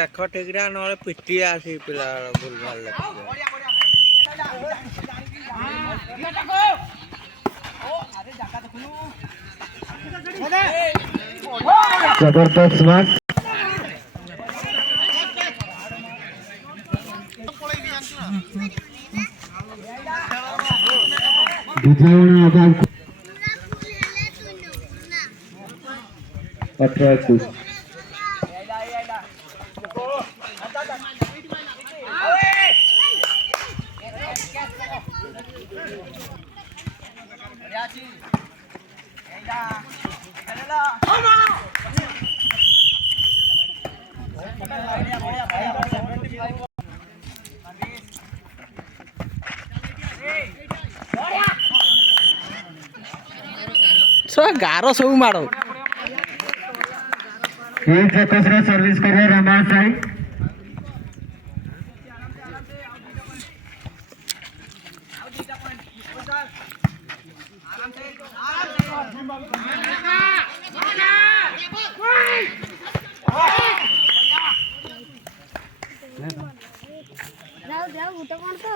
देख ठीक ना पिटी आसी पिला भूल भाल जबरदस्त मैच विजय 18-21 गारो सब मारो ठीक है दूसरा सर्विस करिए रमान भाई जाओ जाओ वो तो कौन सा